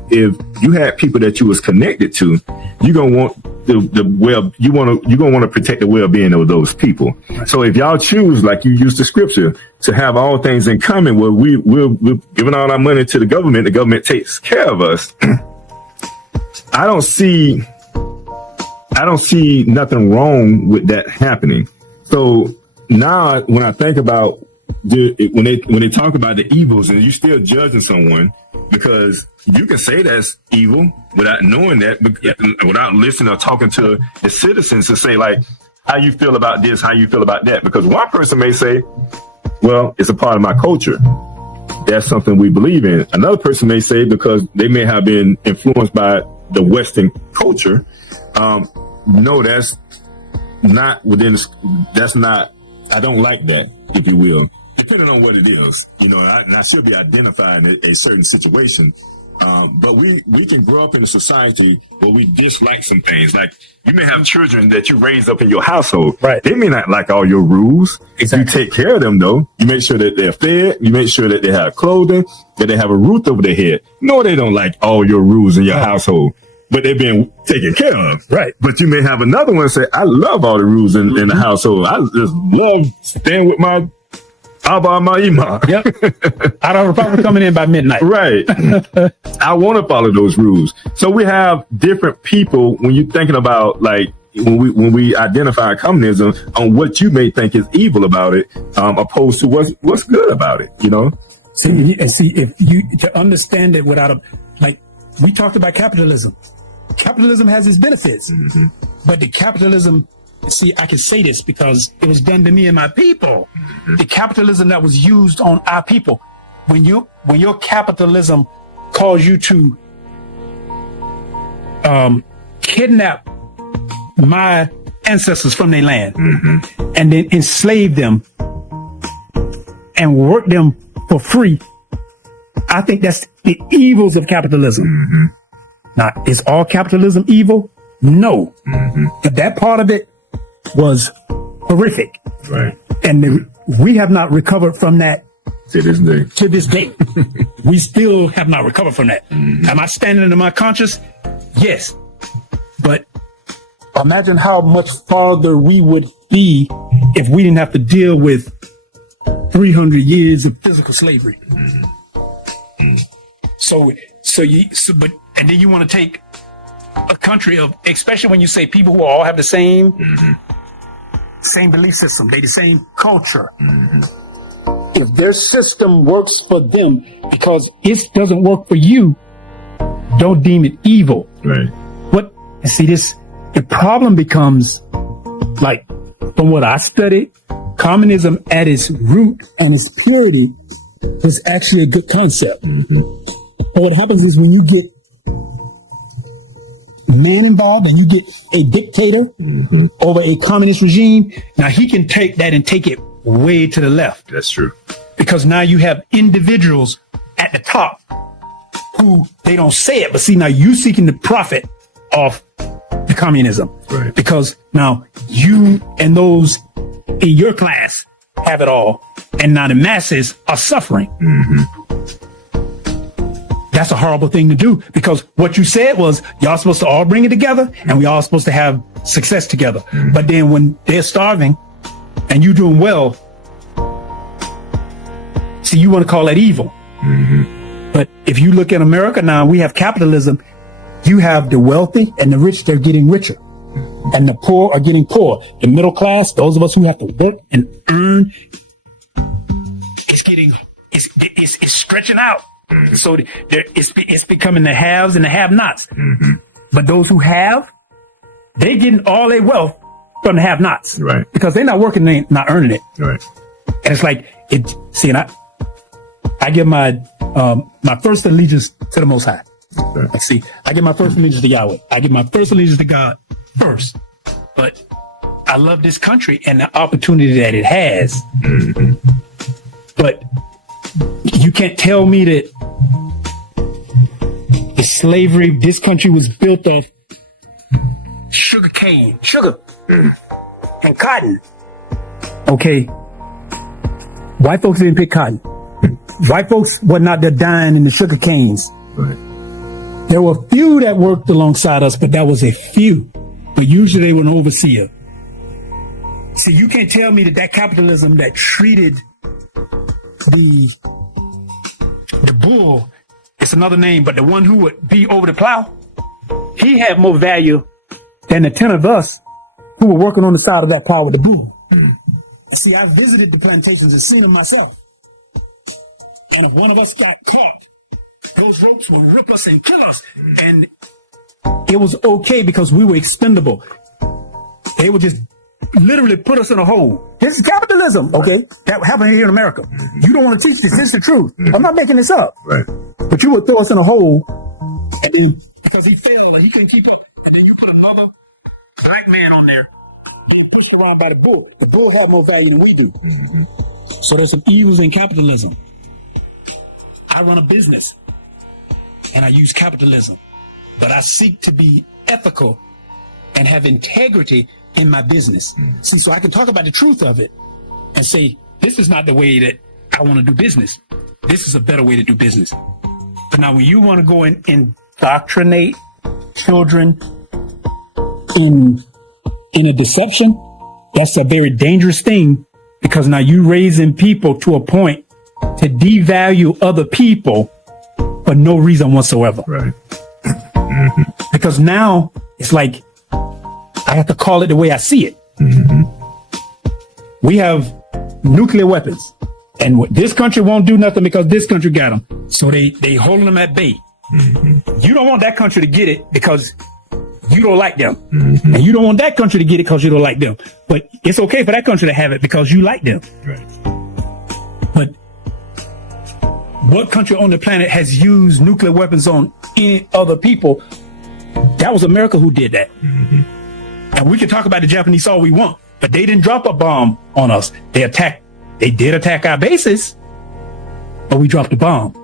you had people that you was connected to, you're gonna want you're gonna want to protect the well-being of those people. Right. So if y'all choose, like you use the scripture, to have all things in common, where we're giving all our money to the government takes care of us. I don't see nothing wrong with that happening. So now when I think about when they talk about the evils, and you're still judging someone because you can say that's evil without knowing that, without listening or talking to the citizens to say, like, how you feel about this, how you feel about that. Because one person may say, well, it's a part of my culture. That's something we believe in. Another person may say, because they may have been influenced by the Western culture, no, that's not, I don't like that, if you will. Depending on what it is, and I should be identifying a certain situation. But we can grow up in a society where we dislike some things. Like, you may have children that you raise up in your household. Right. They may not like all your rules. Exactly. You take care of them, though. You make sure that they're fed. You make sure that they have clothing, that they have a roof over their head. No, they don't like all your rules in your household, but they've been taken care of. Right. But you may have another one say, I love all the rules in the household. I just love staying with my Abba, my Ima. Yep. I don't have a problem coming in by midnight. Right. I want to follow those rules. So we have different people when you're thinking about, like, when we identify communism, on what you may think is evil about it, opposed to what's good about it, See, if you to understand it without like we talked about capitalism. Capitalism has its benefits, but the capitalism. See, I can say this because it was done to me and my people. The capitalism that was used on our people. When your capitalism calls you to kidnap my ancestors from their land and then enslave them and work them for free, I think that's the evils of capitalism. Now, is all capitalism evil? No. But that part of it was horrific. Right. And we have not recovered from that to this day. We still have not recovered from that. Am I standing in my conscience? Yes. But imagine how much farther we would be if we didn't have to deal with 300 years of physical slavery. And then you want to take a country of, especially when you say people who all have the same belief system, they the same culture. If their system works for them because it doesn't work for you, don't deem it evil. Right. The problem becomes, like, from what I studied, communism at its root and its purity was actually a good concept. But what happens is when you get man involved and you get a dictator over a communist regime, now he can take that and take it way to the left. That's true. Because now you have individuals at the top who they don't say it, but see, now you seeking the profit off the communism. Right. Because now you and those in your class have it all, and now the masses are suffering. That's a horrible thing to do, because what you said was y'all supposed to all bring it together and we all supposed to have success together. But then when they're starving and you doing well, see, you want to call that evil. But if you look at America now, we have capitalism. You have the wealthy and the rich, they're getting richer. And the poor are getting poor. The middle class, those of us who have to work and earn it's stretching out. So it's becoming the haves and the have-nots. But those who have, they getting all their wealth from the have-nots. Right. Because they're not working, they're not earning it. Right. And it's like, and I give my first allegiance to the Most High. Okay. See, I give my first allegiance to Yahweh. I give my first allegiance to God first. But I love this country and the opportunity that it has. But you can't tell me that the slavery, this country was built off sugar, and cotton. Okay. White folks didn't pick cotton. White folks were not there dying in the sugar canes. Right. There were few that worked alongside us, but that was a few. But usually they were an overseer. See, you can't tell me that capitalism that treated the bull, it's another name, but the one who would be over the plow, he had more value than the 10 of us who were working on the side of that plow with the bull. See, I visited the plantations and seen them myself. And if one of us got caught, those ropes would rip us and kill us. And it was okay because we were expendable. They would just literally put us in a hole. This is capitalism, okay? That happened here in America. You don't want to teach this. This is the truth. I'm not making this up. Right. But you would throw us in a hole, and then because he failed and he couldn't keep up, and then you put another black man on there, pushed around by the bull. The bull have more value than we do. So there's some evils in capitalism. I run a business, and I use capitalism, but I seek to be ethical and have integrity in my business. See, so I can talk about the truth of it and say, this is not the way that I want to do business. This is a better way to do business. But now when you want to go and indoctrinate children in a deception, that's a very dangerous thing, because now you're raising people to a point to devalue other people for no reason whatsoever. Right. Because now it's like, I have to call it the way I see it. We have nuclear weapons, and this country won't do nothing because this country got them. So they holding them at bay. You don't want that country to get it because you don't like them. And you don't want that country to get it because you don't like them. But it's okay for that country to have it because you like them. Right. But what country on the planet has used nuclear weapons on any other people? That was America who did that. And we can talk about the Japanese all we want, but they didn't drop a bomb on us. They did attack our bases, but we dropped a bomb.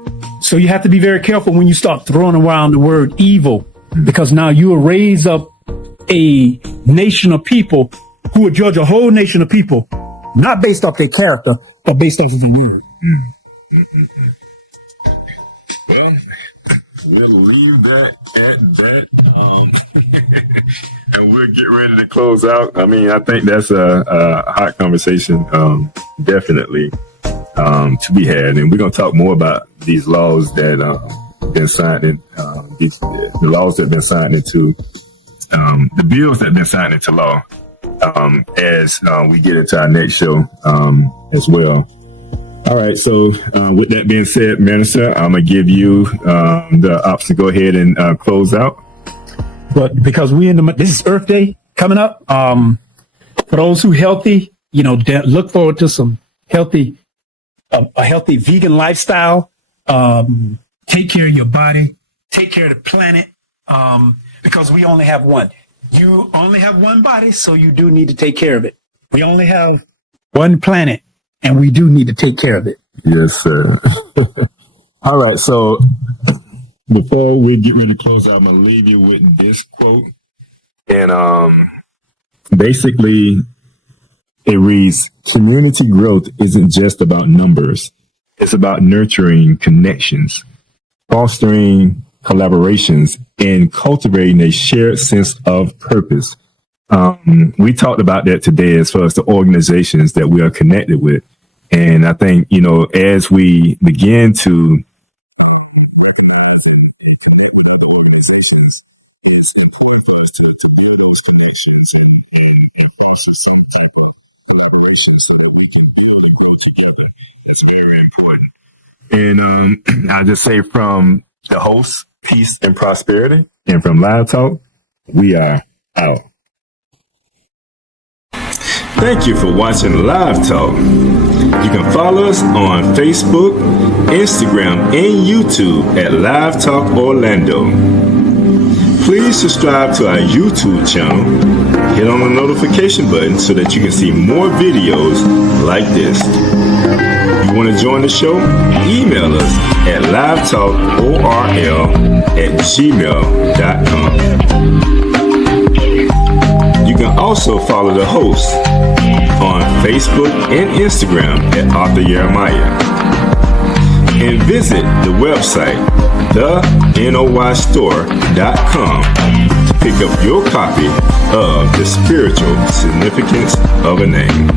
So you have to be very careful when you start throwing around the word evil, because now you will raise up a nation of people who will judge a whole nation of people, not based off their character, but based off of the word. Well, we'll leave that at that. And we'll get ready to close out. I mean, I think that's a hot conversation, definitely, to be had. And we're going to talk more about these laws that been signed in, the laws that have been signed into, the bills that have been signed into law, as we get into our next show as well. All right. So with that being said, Minister, I'm going to give you the option to go ahead and close out. But because this is Earth Day coming up, for those who healthy, look forward to some a healthy vegan lifestyle. Take care of your body, take care of the planet, because we only have one. You only have one body, so you do need to take care of it. We only have one planet, and we do need to take care of it. Yes, sir. All right. So before we get ready to close out, I'm going to leave you with this quote. And basically, it reads, community growth isn't just about numbers. It's about nurturing connections, fostering collaborations, and cultivating a shared sense of purpose. We talked about that today as far as the organizations that we are connected with. And I think, as we begin to And I just say from the host, peace and prosperity, and from Live Talk, we are out. Thank you for watching Live Talk. You can follow us on Facebook, Instagram, and YouTube at Live Talk Orlando. Please subscribe to our YouTube channel. Hit on the notification button so that you can see more videos like this. You want to join the show? Email us at livetalkorl@gmail.com. You can also follow the host on Facebook and Instagram at Arthur Jeremiah. And visit the website, thenoystore.com, to pick up your copy of The Spiritual Significance of a Name.